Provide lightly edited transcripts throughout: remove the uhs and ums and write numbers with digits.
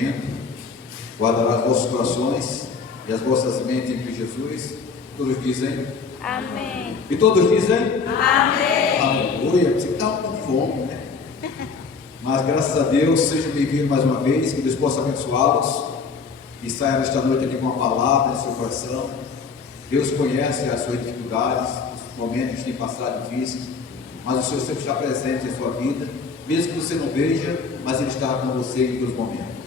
momento, guardará os vossos corações e as vossas mentes em Cristo Jesus. Todos dizem Amém. E todos dizem Amém. aleluia. Você está com fome, né? Mas graças a Deus, sejam bem-vindos mais uma vez, que Deus possa abençoá-los e saia nesta noite aqui com uma palavra em seu coração. Deus conhece as suas dificuldades, os momentos que tem passado difíceis, mas o Senhor sempre está presente em sua vida, mesmo que você não veja, mas Ele está com você em todos os momentos.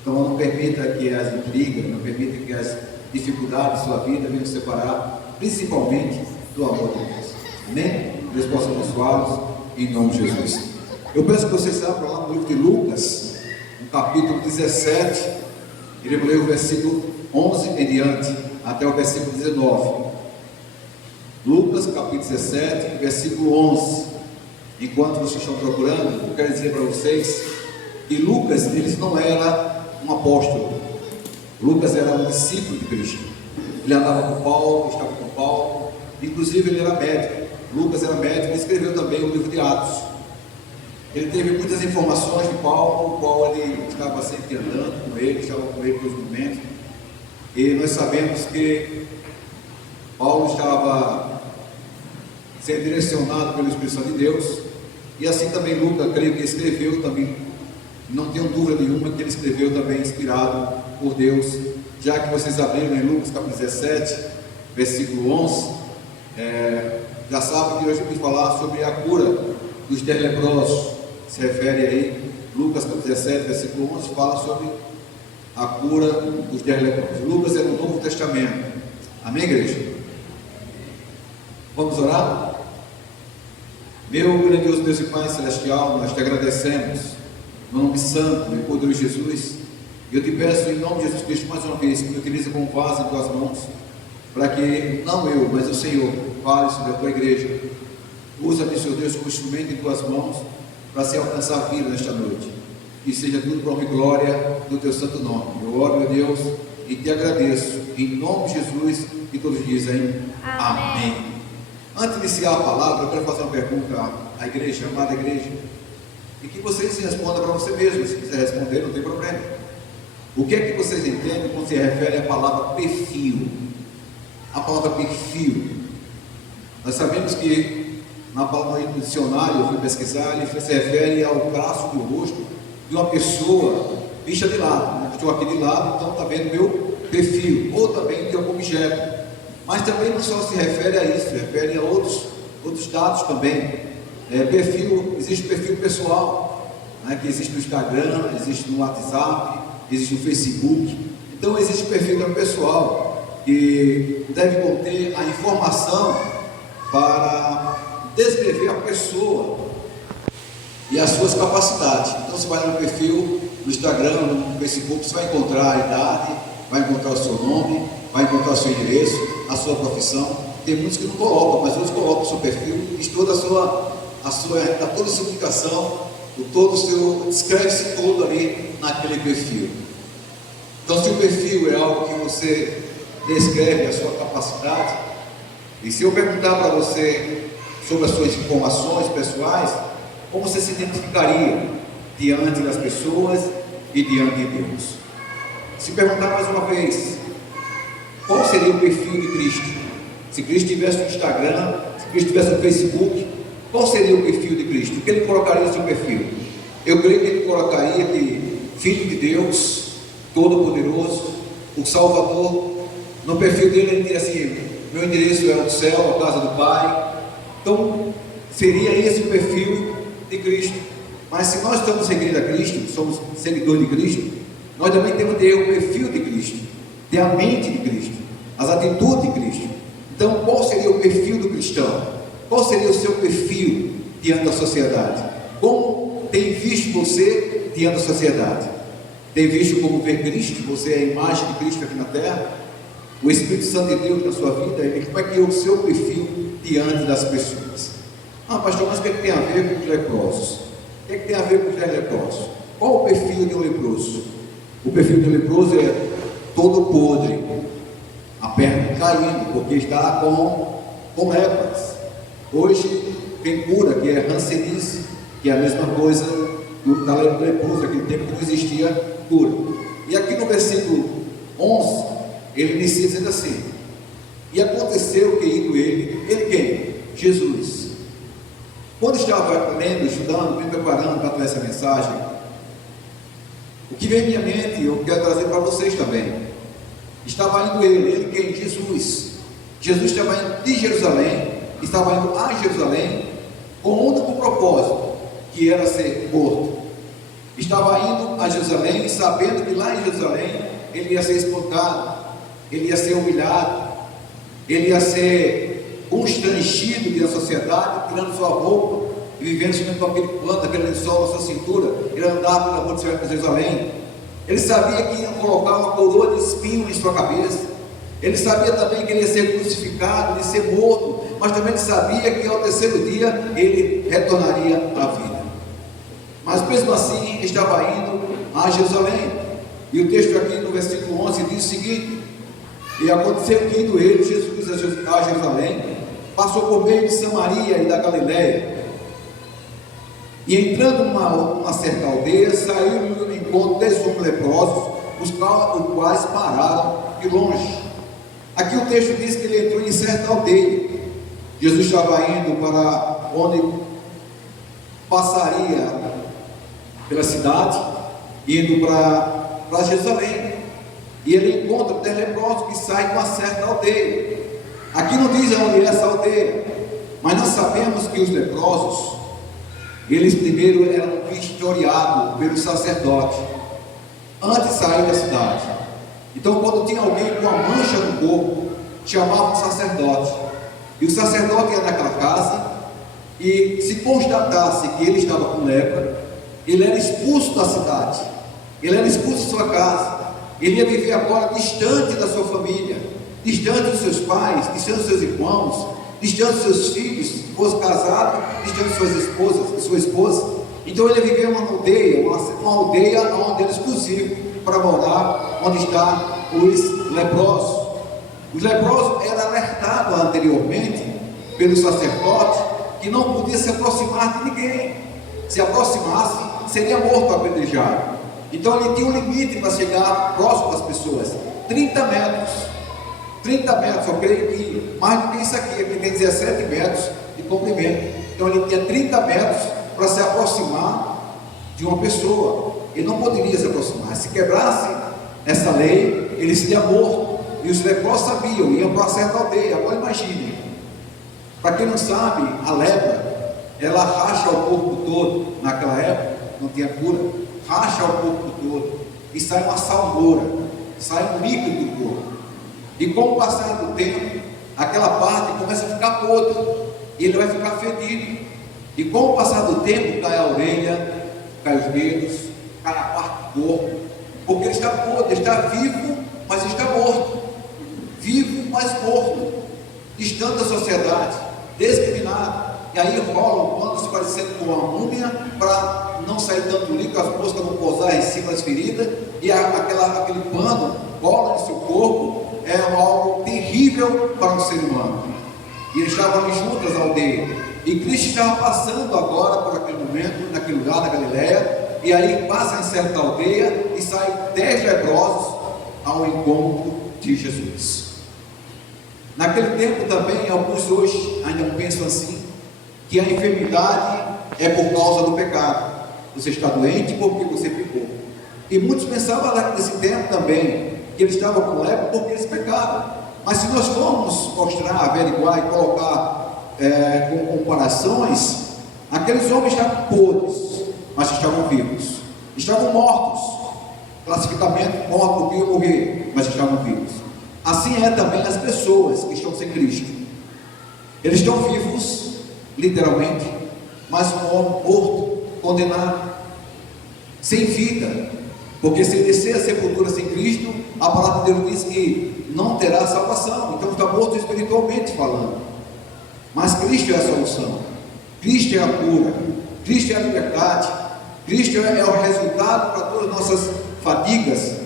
Então não permita que as intrigas, não permita que as dificuldades de sua vida venham separar, principalmente do amor de Deus. Amém? Deus possa abençoá-los em nome de Jesus. Eu peço que vocês abram lá no livro de Lucas, no capítulo 17, iremos ler o versículo 11 em diante, até o versículo 19. Lucas, capítulo 17, versículo 11. Enquanto vocês estão procurando, eu quero dizer para vocês que Lucas, ele não era um apóstolo. Lucas era um discípulo de Cristo. Ele andava com Paulo, estava com Paulo, inclusive ele era médico. Lucas era médico e escreveu também o livro de Atos. Ele teve muitas informações de Paulo, o qual ele estava sempre andando com ele, estava com ele todos os momentos. E nós sabemos que Paulo estava sendo direcionado pelo Espírito Santo de Deus, e assim também Lucas, creio que escreveu também, não tenho dúvida nenhuma que ele escreveu também inspirado por Deus, já que vocês abriram em Lucas capítulo 17, versículo 11, já sabem que hoje eu vou falar sobre a cura dos 10 leprosos. Se refere aí, Lucas capítulo 17, versículo 11, fala sobre a cura dos 10 leprosos. Lucas é no Novo Testamento. Amém, igreja? Vamos orar? Meu grandioso Deus e Pai Celestial, nós te agradecemos no nome santo e poderoso de Jesus. E eu te peço em nome de Jesus Cristo mais uma vez que me utilize como vaso em tuas mãos, para que não eu, mas o Senhor fale sobre a tua igreja. Usa-me, Senhor Deus, como instrumento em tuas mãos, para se alcançar a vida nesta noite. Que seja tudo para honra e glória do teu santo nome. Eu oro, meu Deus, e te agradeço em nome de Jesus, e todos dizem amém. Antes de iniciar a palavra, eu quero fazer uma pergunta à igreja, amada igreja, e que vocês respondam para você mesmo. Se quiser responder, não tem problema. O que é que vocês entendem quando se refere à palavra perfil? A palavra perfil, nós sabemos que na palavra no dicionário, eu fui pesquisar, ele se refere ao traço do rosto de uma pessoa vista de lado, né? Estou aqui de lado, então está vendo meu perfil, ou também de algum objeto. Mas também não só se refere a isso, se refere a outros dados também. Perfil, existe perfil pessoal, né? Que existe no Instagram, existe no WhatsApp, existe no Facebook. Então existe perfil pessoal, que deve conter a informação para descrever a pessoa e as suas capacidades. Então você vai no perfil no Instagram, no Facebook, você vai encontrar a idade, vai encontrar o seu nome, vai encontrar o seu endereço, a sua profissão. Tem muitos que não colocam, mas outros colocam o seu perfil, diz toda dá toda a sua indicação, descreve-se todo ali naquele perfil. Então se o perfil é algo que você descreve a sua capacidade, e se eu perguntar para você sobre as suas informações pessoais, como você se identificaria diante das pessoas e diante de Deus? Se perguntar mais uma vez, qual seria o perfil de Cristo? Se Cristo tivesse no Instagram, se Cristo tivesse no Facebook, qual seria o perfil de Cristo? O que ele colocaria no seu perfil? Eu creio que ele colocaria que Filho de Deus, Todo-Poderoso, o Salvador. No perfil dele ele diria assim: meu endereço é o céu, a casa do Pai. Então seria esse o perfil de Cristo. Mas se nós estamos seguindo a Cristo, somos seguidores de Cristo, nós também temos de ter o perfil de Cristo, ter a mente de Cristo, as atitudes de Cristo. Então qual seria o perfil do cristão? Qual seria o seu perfil diante da sociedade? Como tem visto você diante da sociedade? Tem visto como ver Cristo? Você é a imagem de Cristo aqui na terra? O Espírito Santo de Deus na sua vida? E como é que é o seu perfil diante das pessoas? Ah, pastor, mas o que tem a ver com os leprosos? O que tem a ver com os 10 leprosos? Qual o perfil de um leproso? O perfil de um leproso é todo podre, a perna caindo, porque está com lepras. Hoje tem cura, que é hanseníase, que é a mesma coisa da leproso, naquele tempo que não existia cura. E aqui no versículo 11, ele inicia dizendo assim: e aconteceu que indo ele quem? Jesus. Quando estava lendo, estudando, me preparando para trazer essa mensagem, o que vem em minha mente, eu quero trazer para vocês também. Estava indo ele quem? Jesus. Jesus estava indo de Jerusalém, estava indo a Jerusalém, com um único propósito, que era ser morto. Estava indo a Jerusalém, sabendo que lá em Jerusalém, ele ia ser espancado, ele ia ser humilhado, ele ia ser constrangido pela sociedade, tirando sua roupa, e vivendo somente com aquele pano, aquele lençol na sua cintura. Ele andava pela rua de Jerusalém. Ele sabia que ia colocar uma coroa de espinho em sua cabeça. Ele sabia também que ele ia ser crucificado, ele ia ser morto, mas também ele sabia que ao terceiro dia ele retornaria à vida. Mas mesmo assim estava indo a Jerusalém. E o texto aqui no versículo 11 diz o seguinte: e aconteceu que indo ele, Jesus, a Jerusalém, passou por meio de Samaria e da Galiléia. E entrando numa certa aldeia, saiu no encontro de homens leprosos, os quais pararam de longe. Aqui o texto diz que ele entrou em certa aldeia. Jesus estava indo para onde passaria pela cidade, indo para Jerusalém. E ele encontra o leproso que sai de uma certa aldeia. Aqui não diz onde é essa aldeia, mas nós sabemos que os leprosos, eles primeiro eram vistoriados pelo sacerdote antes de sair da cidade. Então, quando tinha alguém com uma mancha no corpo, chamavam o sacerdote, e o sacerdote ia naquela casa, e se constatasse que ele estava com lepra, ele era expulso da cidade, ele era expulso de sua casa, ele ia viver agora distante da sua família, distante dos seus pais, distante dos seus irmãos, distante dos seus filhos, se fosse casado, distante de suas esposas, de sua esposa. Então ele ia viver uma aldeia onde era exclusivo para morar, onde estão os leprosos. Os leprosos eram alertados anteriormente pelo sacerdote que não podia se aproximar de ninguém. Se aproximasse, seria morto apedrejado. Então ele tinha um limite para chegar próximo das pessoas, 30 metros. 30 metros, eu creio que mais do que isso aqui tem 17 metros de comprimento. Então ele tinha 30 metros para se aproximar de uma pessoa. Ele não poderia se aproximar. Se quebrasse essa lei, ele seria morto. E os leprosos sabiam, iam para uma certa aldeia. Agora imagine, para quem não sabe, a lepra, ela racha o corpo todo. Naquela época não tinha cura, racha o corpo todo e sai uma salmoura, sai um líquido do corpo. E com o passar do tempo, aquela parte começa a ficar podre, e ele vai ficar fedido. E com o passar do tempo, cai a orelha, cai os dedos, cai a parte do corpo, porque ele está podre, ele está vivo, mas está morto. Vivo, mas morto, distante da sociedade, discriminado. E aí rola um pano se parecendo com uma múmia, para não sair tanto líquido, as moscas não pousar em cima das feridas, e aquele pano rola no seu corpo. É algo terrível para um ser humano. E eles estavam ali juntos à aldeia. E Cristo estava passando agora por aquele momento, naquele lugar, na Galiléia. E aí passa em certa aldeia e sai 10 leprosos ao encontro de Jesus. Naquele tempo também, alguns hoje ainda não pensam assim, que a enfermidade é por causa do pecado. Você está doente porque você pecou. E muitos pensavam nesse tempo também que eles estavam com lepra porque eles pecaram. Mas se nós formos mostrar, averiguar e colocar com comparações, aqueles homens estavam podres, mas estavam vivos, estavam mortos, classificamento morto porque iam morrer, mas estavam vivos. Assim é também as pessoas que estão sem Cristo. Eles estão vivos, literalmente, mas morto, condenado, sem vida. Porque se descer a sepultura sem Cristo, a palavra de Deus diz que não terá salvação. Então está morto espiritualmente falando. Mas Cristo é a solução, Cristo é a cura, Cristo é a liberdade, Cristo é o resultado para todas as nossas fadigas,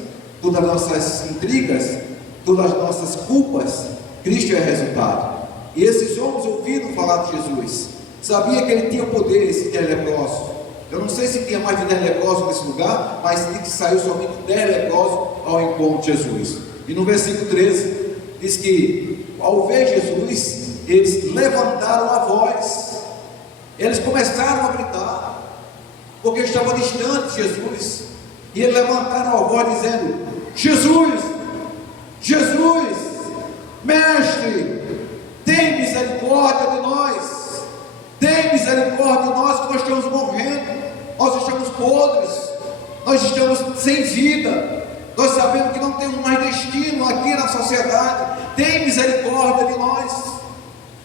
todas as nossas intrigas, todas as nossas culpas. Cristo é o resultado. E esses homens ouviram falar de Jesus, sabia que ele tinha poder, esse leproso, Eu não sei se tinha mais de 10 leprosos nesse lugar, mas diz que saiu somente 10 leprosos ao encontro de Jesus. E no versículo 13 diz que ao ver Jesus, eles levantaram a voz, eles começaram a gritar, porque estava distante de Jesus, e eles levantaram a voz dizendo: Jesus, Jesus, Mestre, tem misericórdia de nós, tem misericórdia de nós, que nós estamos morrendo, nós estamos podres, nós estamos sem vida, nós sabemos que não temos mais destino aqui na sociedade, tem misericórdia de nós.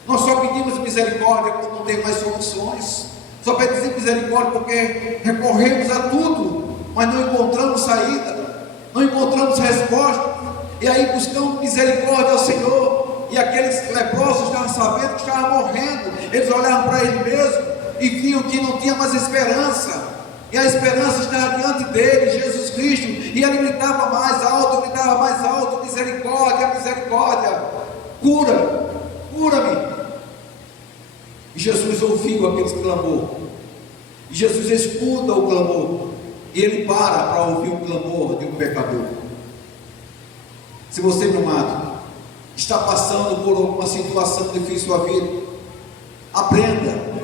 Nós só pedimos misericórdia quando não tem mais soluções, só pedimos misericórdia porque recorremos a tudo, mas não encontramos saída, não encontramos resposta, e aí buscamos misericórdia ao Senhor. E aqueles leprosos estavam sabendo que estavam morrendo, eles olhavam para ele mesmo e viam que não tinha mais esperança, e a esperança estava diante dele, Jesus Cristo, e ele gritava mais alto: misericórdia, misericórdia, cura, cura-me. E Jesus ouviu aqueles clamor, e Jesus escuta o clamor, e ele para ouvir o clamor de um pecador. Se você, meu amado, está passando por alguma situação difícil na sua vida, aprenda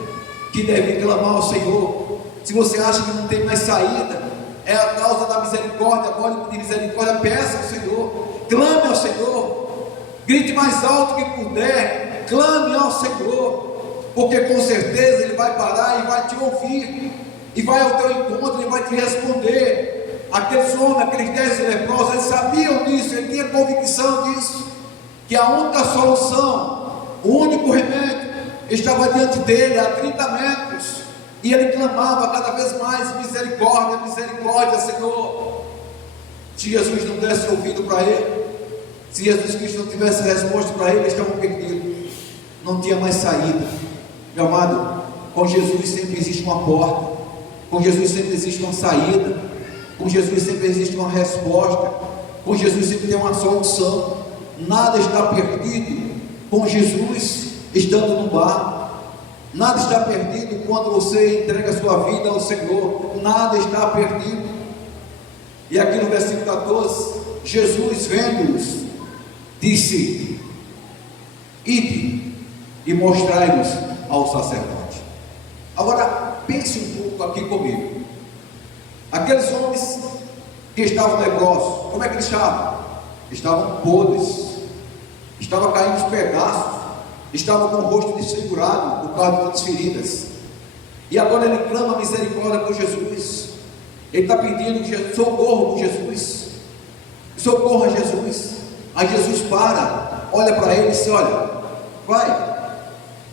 que deve clamar ao Senhor. Se você acha que não tem mais saída, é a causa da misericórdia. Agora de misericórdia, peça ao Senhor, clame ao Senhor, grite mais alto que puder, clame ao Senhor, porque com certeza Ele vai parar e vai te ouvir, e vai ao teu encontro e vai te responder. Aqueles homens, aqueles 10 leprosos, eles sabiam disso, eles tinham convicção disso, que a única solução, o único remédio estava diante dele, a 30 metros, e ele clamava cada vez mais: misericórdia, misericórdia, Senhor. Se Jesus não desse ouvido para ele, se Jesus Cristo não tivesse resposta para ele, eles estavam perdidos, não tinha mais saída. Meu amado, com Jesus sempre existe uma porta, com Jesus sempre existe uma saída, com Jesus sempre existe uma resposta, com Jesus sempre tem uma solução. Nada está perdido com Jesus estando no barco. Nada está perdido quando você entrega a sua vida ao Senhor. Nada está perdido. E aqui no versículo 14, Jesus, vendo-os, disse: ide e mostrai-nos ao sacerdote. Agora pense um pouco aqui comigo. Aqueles homens que estavam leprosos, como é que eles estavam? Estavam podres, estavam caindo os pedaços, estavam com o rosto desfigurado por causa das feridas. E agora ele clama misericórdia por Jesus. Ele está pedindo socorro por Jesus, socorro a Jesus. Aí Jesus para, olha para ele e diz: olha, vai,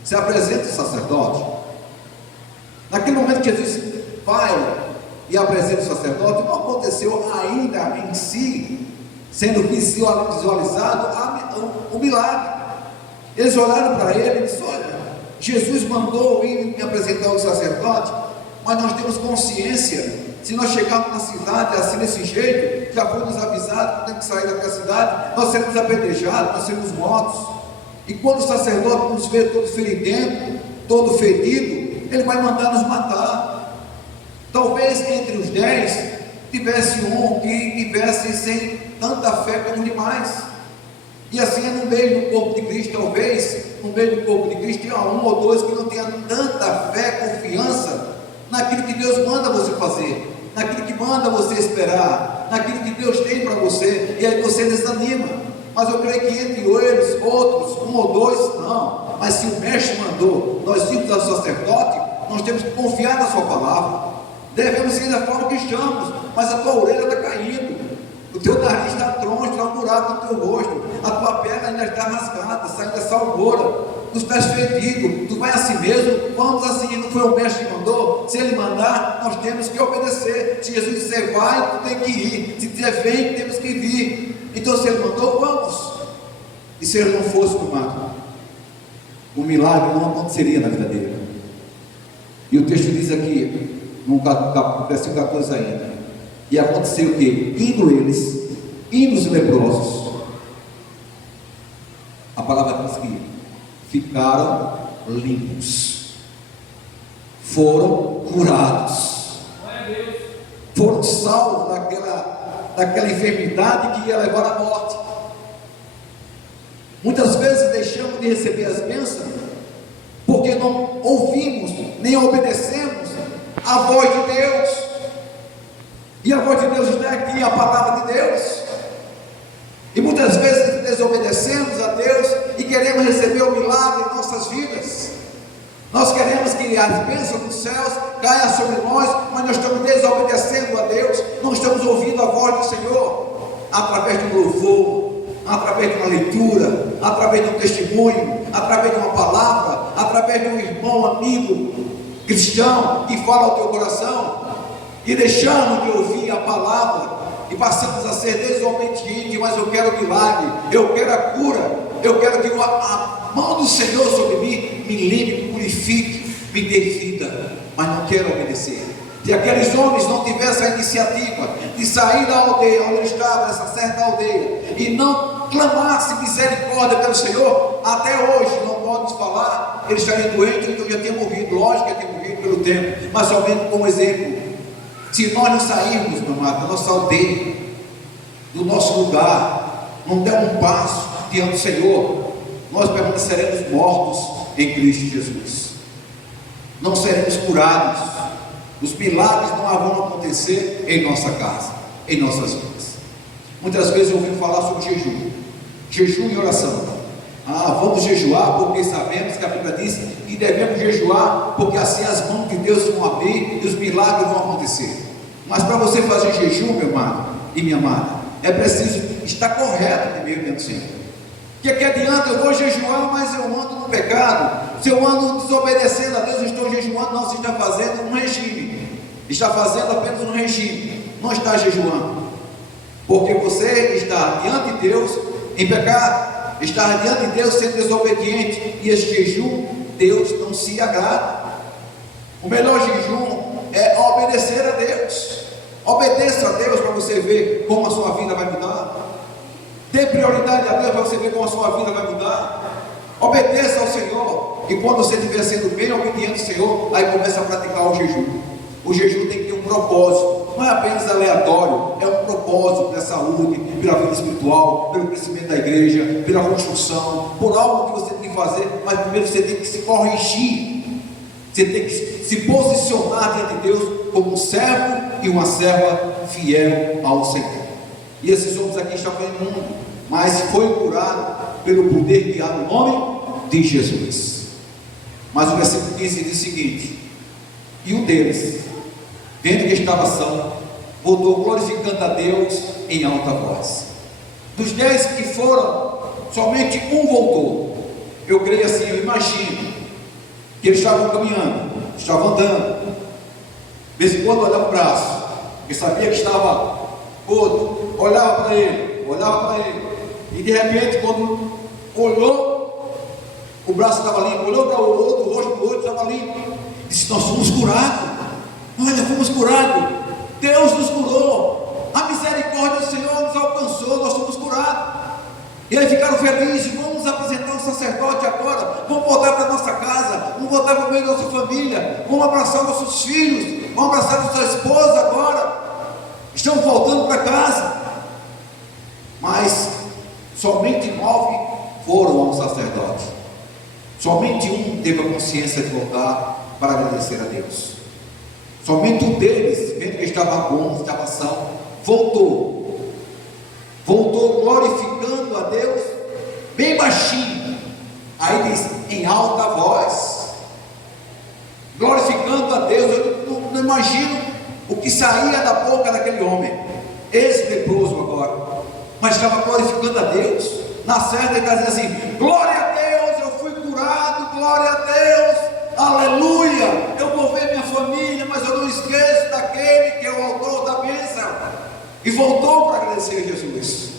se apresenta o sacerdote. Naquele momento que Jesus vai e apresenta o sacerdote, não aconteceu ainda em si, sendo visualizado o milagre. Eles olharam para ele e disseram: olha, Jesus mandou ir me apresentar ao sacerdote, mas nós temos consciência, se nós chegarmos na cidade assim desse jeito, já foi nos avisado que temos que sair daquela cidade, nós seremos apedrejados, nós seremos mortos. E quando o sacerdote nos vê todo feridento, todo ferido, ele vai mandar nos matar. Talvez entre os 10 tivesse um que tivesse sem tanta fé como demais. E assim é no meio do corpo de Cristo. Talvez no meio do corpo de Cristo tenha um ou dois que não tenha tanta fé, confiança naquilo que Deus manda você fazer, naquilo que manda você esperar, naquilo que Deus tem para você, e aí você desanima. Mas eu creio que entre eles, outros, um ou dois, não. Mas se o mestre mandou nós irmos ao sacerdote, nós temos que confiar na sua palavra. Devemos ir da forma que estamos, mas a tua orelha está caindo, o teu nariz está troncho, está um buraco no teu rosto, a tua perna ainda está rasgada, saindo essa alvora, tu estás ferido, tu vai assim mesmo, vamos assim. Não foi o mestre que mandou? Se ele mandar, nós temos que obedecer. Se Jesus disser vai, tu tem que ir. Se dizer vem, temos que vir. Então se ele mandou, vamos. E se ele não fosse, meu amado, o milagre não aconteceria na vida dele. E o texto diz aqui, no versículo 14 ainda: e aconteceu que, indo os leprosos, a palavra diz que ficaram limpos, foram curados. foram salvos daquela enfermidade que ia levar à morte. Muitas vezes deixamos de receber as bênçãos porque não ouvimos nem obedecemos a voz de Deus. E a voz de Deus está aqui, a palavra de Deus. E muitas vezes desobedecemos a Deus e queremos receber o milagre em nossas vidas. Nós queremos que as bênçãos dos céus caiam sobre nós, mas nós estamos desobedecendo a Deus, não estamos ouvindo a voz do Senhor, através de um louvor, através de uma leitura, através de um testemunho, através de uma palavra, através de um irmão, amigo, cristão, que fala ao teu coração, e deixamos de ouvir a palavra, e passamos a ser desobedientes. Mas eu quero milagre, eu quero a cura, eu quero que a mão do Senhor sobre mim me limpe, me purifique, me dê vida, mas não quero obedecer. Se aqueles homens não tivessem a iniciativa de sair da aldeia onde eles estavam, essa certa aldeia, e não clamassem misericórdia pelo Senhor, até hoje não podemos falar, eles estariam doentes, então já tinham morrido. Lógico que tinham morrido pelo tempo, mas somente como exemplo. Se nós não sairmos, meu amado, da nossa aldeia, do nosso lugar, não dermos um passo diante do Senhor, nós permaneceremos mortos em Cristo Jesus, não seremos curados, os milagres não vão acontecer em nossa casa, em nossas vidas. Muitas vezes eu ouvi falar sobre jejum e oração. Vamos jejuar porque sabemos que a Bíblia diz que devemos jejuar, porque assim as mãos de Deus vão abrir e os milagres vão acontecer. Mas para você fazer jejum, meu amado e minha amada, é preciso estar correto primeiro diante do Senhor. Que adianta eu vou jejuar, mas eu ando no pecado? Se eu ando desobedecendo a Deus, eu estou jejuando? Não, você está fazendo um regime, está fazendo apenas um regime, não está jejuando, porque você está diante de Deus em pecado, está diante de Deus sendo desobediente, e esse jejum Deus não se agrada. O melhor jejum é obedecer a Deus. Obedeça a Deus para você ver como a sua vida vai mudar. Dê prioridade a Deus para você ver como a sua vida vai mudar. Obedeça ao Senhor, e quando você estiver sendo bem obediente ao Senhor, aí começa a praticar o jejum. O jejum tem que ter um propósito, não é apenas aleatório, é um propósito pela saúde, pela vida espiritual, pelo crescimento da igreja, pela construção, por algo que você tem que fazer. Mas primeiro você tem que se corrigir, você tem que se posicionar diante de Deus como um servo e uma serva fiel ao Senhor. E esses homens aqui estavam imundos, mas foi curado pelo poder que há no nome de Jesus. Mas o versículo 15 diz o seguinte: e um deles, vendo que estava são, voltou glorificando a Deus em alta voz. Dos 10 que foram, somente um voltou. Eu creio assim, eu imagino que eles estavam caminhando, estavam andando, de vez em quando olhava o braço, porque sabia que estava gordo, olhava para ele, e de repente, quando olhou, o braço estava limpo, olhou para o outro, o rosto do outro estava limpo, disse: nós fomos curados. Olha, fomos curados, Deus nos curou, a misericórdia do Senhor nos alcançou, nós fomos curados. E aí ficaram felizes. Vamos apresentar o sacerdote agora, vamos voltar para a nossa casa, vamos voltar para o meio da nossa família, vamos abraçar nossos filhos, vamos abraçar nossa esposa agora. Estamos voltando para casa. Mas somente 9 foram ao sacerdote, somente um teve a consciência de voltar para agradecer a Deus. Somente um deles, vendo que estava bom, estava são, voltou glorificando a Deus, bem baixinho. Aí diz, em alta voz, glorificando a Deus. Eu não imagino o que saía da boca daquele homem, esse leproso agora, mas estava glorificando a Deus. Na certa ele está dizendo assim: glória a Deus, eu fui curado, glória a Deus, aleluia, eu vou ver minha família, mas eu não esqueço daquele que é o autor da bênção. E voltou para agradecer a Jesus.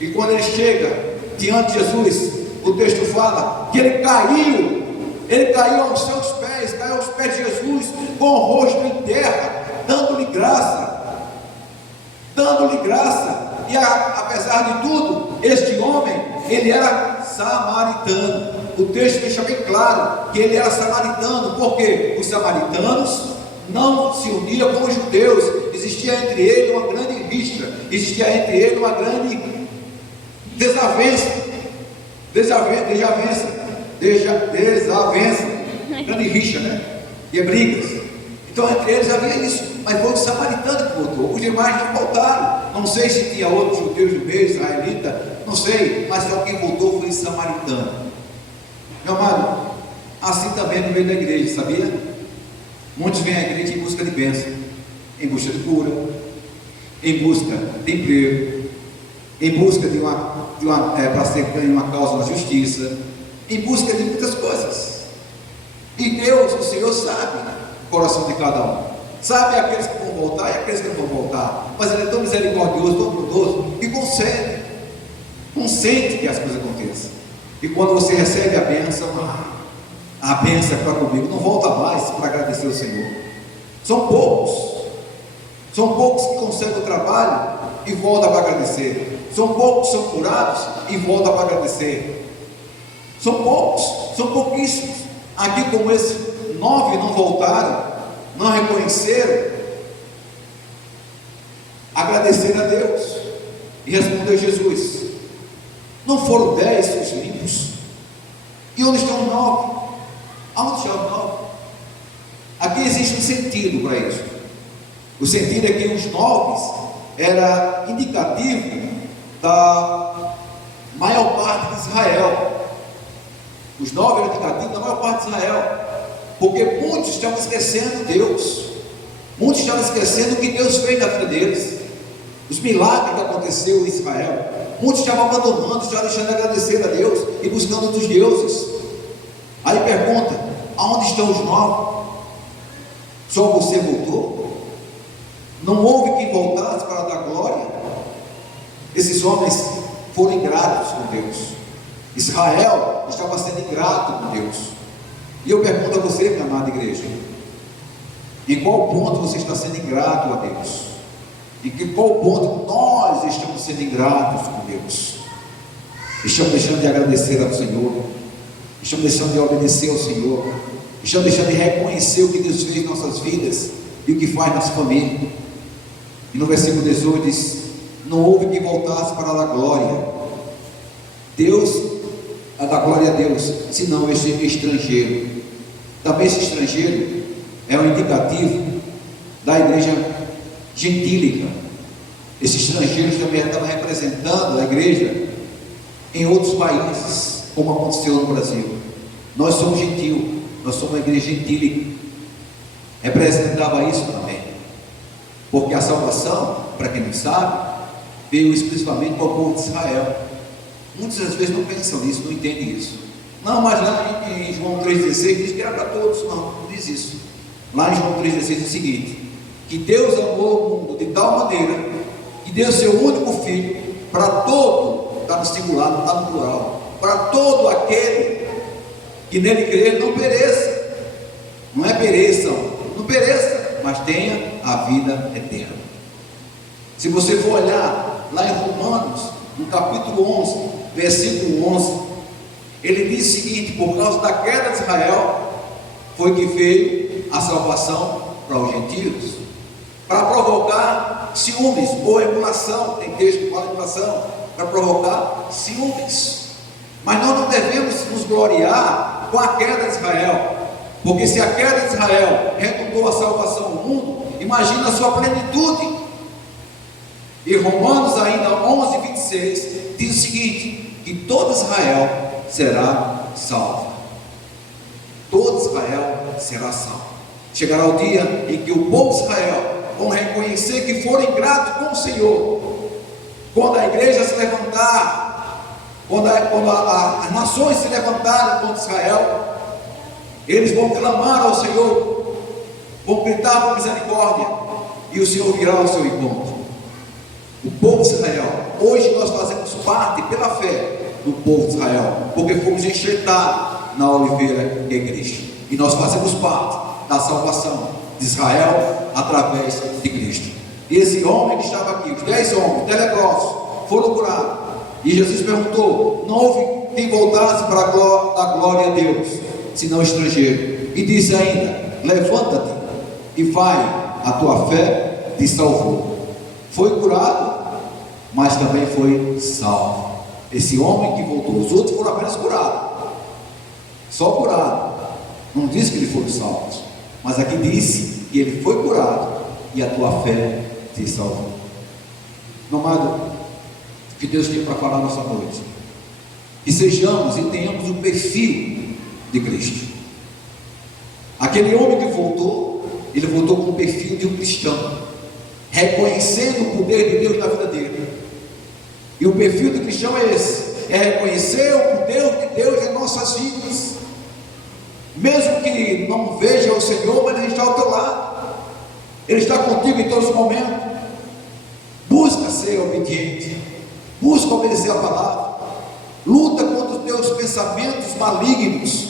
E quando ele chega diante de Jesus, o texto fala que ele caiu aos seus pés, caiu aos pés de Jesus, com o rosto em terra, dando-lhe graça. E apesar de tudo, este homem, ele era samaritano. O texto deixa bem claro que ele era samaritano, porque os samaritanos não se uniam com os judeus. Existia entre eles uma grande rixa, existia entre eles uma grande desavença, grande rixa, né? E brigas. Então entre eles havia isso, mas foi o samaritano que voltou, os demais não voltaram. Não sei se tinha outros judeus no meio, israelita, não sei, mas só quem voltou foi o samaritano. Meu amado, assim também no meio da igreja, sabia? Muitos vêm à igreja em busca de bênção, em busca de cura, em busca de emprego, em busca para ser ganho uma causa na justiça, em busca de muitas coisas. E Deus, o Senhor, sabe o coração de cada um, sabe aqueles que vão voltar e aqueles que não vão voltar, mas Ele é tão misericordioso, tão bondoso, que consente que as coisas aconteçam. E quando você recebe a bênção para comigo, não volta mais para agradecer ao Senhor. São poucos que conseguem o trabalho e voltam para agradecer. São poucos que são curados e voltam para agradecer. São pouquíssimos. Aqui, como esses 9 não voltaram, não reconheceram, agradeceram a Deus. E respondeu Jesus: não foram 10 os limpos? E onde estão os 9? Aonde estão os 9? Aqui existe um sentido para isso. O sentido é que os 9 era indicativo da maior parte de Israel. Os 9 eram indicativos da maior parte de Israel, porque muitos estavam esquecendo Deus, muitos estavam esquecendo o que Deus fez na vida deles, os milagres que aconteceu em Israel. Muitos estavam abandonando, estavam deixando de agradecer a Deus e buscando outros deuses. Aí pergunta: aonde estão os 9? Só você voltou? Não houve quem voltasse para dar glória? Esses homens foram ingratos com Deus. Israel estava sendo ingrato com Deus. E eu pergunto a você, minha amada igreja, em qual ponto você está sendo ingrato a Deus? Em qual ponto nós estamos sendo ingratos com Deus? Estamos deixando de agradecer ao Senhor, estamos deixando de obedecer ao Senhor, estamos deixando de reconhecer o que Deus fez em nossas vidas e o que faz nossa família. E no versículo 18 diz: não houve quem voltasse para dar glória a dar glória a Deus, senão este estrangeiro. Também esse estrangeiro é um indicativo da igreja gentílica. Esses estrangeiros também estavam representando a igreja em outros países, como aconteceu no Brasil. Nós somos gentios, nós somos uma igreja gentílica. Representava isso também, porque a salvação, para quem não sabe, veio exclusivamente para o povo de Israel. Muitas das vezes não pensam nisso, não entendem isso. Não, mas lá em João 3,16 diz que era para todos. Não diz isso. Lá em João 3,16 diz o seguinte: que Deus amou o mundo de tal maneira que deu seu único filho para todo, está no singular, não está no plural, para todo aquele que nele crer não pereça. Não é pereçam, não pereça, mas tenha a vida eterna. Se você for olhar lá em Romanos, no capítulo 11, versículo 11, ele diz o seguinte: por causa da queda de Israel foi que veio a salvação para os gentios, para provocar ciúmes ou emulação. Tem texto que fala emulação, para provocar ciúmes. Mas nós não devemos nos gloriar com a queda de Israel, porque se a queda de Israel redundou a salvação ao mundo, imagina a sua plenitude. E Romanos ainda 11:26 diz o seguinte: que todo Israel será salvo. Todo Israel será salvo. Chegará o dia em que o povo de Israel vão reconhecer que foram ingratos com o Senhor. Quando a igreja se levantar, quando as nações se levantarem contra Israel, eles vão clamar ao Senhor, vão gritar por misericórdia, e o Senhor virá ao seu encontro. O povo de Israel, hoje nós fazemos parte pela fé do povo de Israel, porque fomos enxertados na oliveira que é Cristo, e nós fazemos parte da salvação de Israel através de Cristo. E esse homem que estava aqui, os 10 homens, telecrossos, foram curados. E Jesus perguntou: não houve quem voltasse para a glória a Deus, senão estrangeiro. E disse ainda: levanta-te e vai, a tua fé te salvou. Foi curado, mas também foi salvo. Esse homem que voltou, os outros foram apenas curados, só curado. Não diz que eles foram salvos, mas aqui disse que ele foi curado e a tua fé te salvou. Meu amado, que Deus tem para falar nessa noite, que sejamos e tenhamos o perfil de Cristo. Aquele homem que voltou, ele voltou com o perfil de um cristão, reconhecendo o poder de Deus na vida dele. E o perfil do cristão é esse: é reconhecer o poder de Deus em nossas vidas, mesmo que não veja o Senhor, mas Ele está ao teu lado, Ele está contigo em todos os momentos. Busca ser obediente, busca obedecer a palavra, luta contra os teus pensamentos malignos,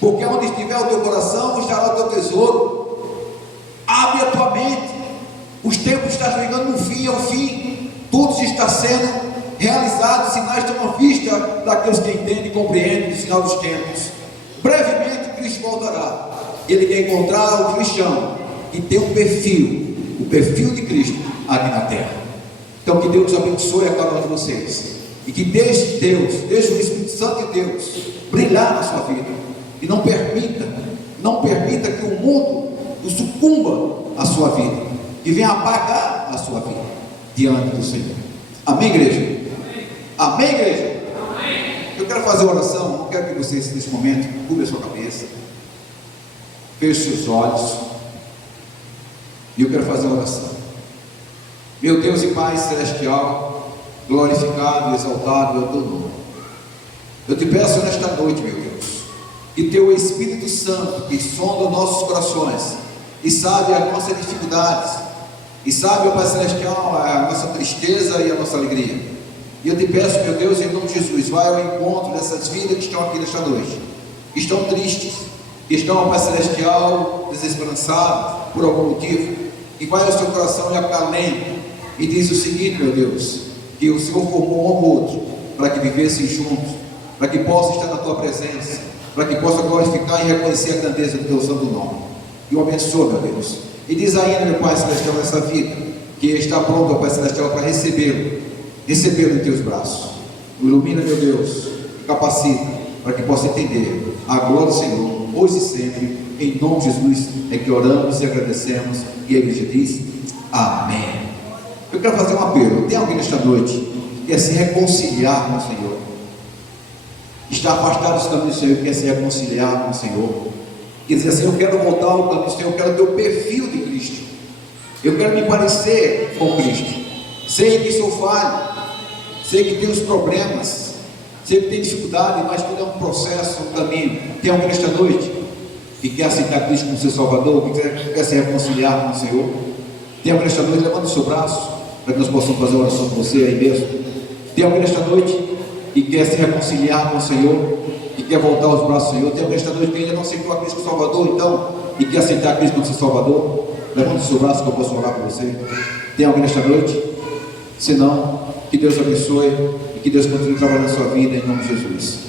porque onde estiver o teu coração, estará o teu tesouro. Abre a tua mente, os tempos estão chegando no fim, ao fim, tudo está sendo realizado, sinais estão à vista daqueles que entendem e compreendem o sinal dos tempos. Brevemente Cristo voltará. Ele quer encontrar o cristão que tem um perfil, o perfil de Cristo aqui na terra. Então que Deus abençoe a cada um de vocês, e que deixe Deus, deixe o Espírito Santo de Deus brilhar na sua vida, e não permita que o mundo sucumba à sua vida, que venha apagar a sua vida diante do Senhor. Amém, igreja? Amém, igreja? Amém. Eu quero fazer uma oração. Não quero que vocês nesse momento cubram a sua cabeça, feche seus olhos, e eu quero fazer uma oração. Meu Deus e Pai celestial, glorificado e exaltado é o teu nome. Eu te peço nesta noite, meu Deus, que teu Espírito Santo, que sonda nossos corações e sabe as nossas dificuldades, e sabe, ó Pai celestial, a nossa tristeza e a nossa alegria. E eu te peço, meu Deus, em nome de Jesus, vai ao encontro dessas vidas que estão aqui nesta noite, que estão tristes, que estão, ó Pai celestial, desesperançados por algum motivo, e vai ao seu coração e acalente, e diz o seguinte, meu Deus, que o Senhor formou um ao outro para que vivessem juntos, para que possam estar na tua presença, para que possa glorificar e reconhecer a grandeza do teu santo nome. E o abençoa, meu Deus. E diz ainda, meu Pai celestial, nessa vida, que está pronto, ó Pai celestial, para recebê-lo em teus braços. O ilumina, meu Deus, capacita, para que possa entender a glória do Senhor, hoje e sempre. Em nome de Jesus é que oramos e agradecemos, e a igreja diz amém. Eu quero fazer um apelo. Tem alguém nesta noite que quer se reconciliar com o Senhor, está afastado dos caminhos do Senhor, quer se reconciliar com o Senhor, quer dizer assim: eu quero voltar ao caminho do Senhor, eu quero ter o perfil de Cristo, eu quero me parecer com Cristo. Sei que sou falho, sei que tenho os problemas, sei que tenho dificuldade, mas tudo é um processo, um caminho. Tem alguém nesta noite que quer aceitar Cristo como seu Salvador, que quer se reconciliar com o Senhor? Tem alguém nesta noite? Levanta o seu braço para que nós possamos fazer uma oração com você aí mesmo. Tem alguém nesta noite que quer se reconciliar com o Senhor, que quer voltar aos braços do Senhor? Tem alguém nesta noite que ainda não aceitou a Cristo como Salvador, então, e quer aceitar Cristo como seu Salvador? Levanta o seu braço que eu posso orar por você. Tem alguém nesta noite? Se não, que Deus abençoe e que Deus continue trabalhando na sua vida em nome de Jesus.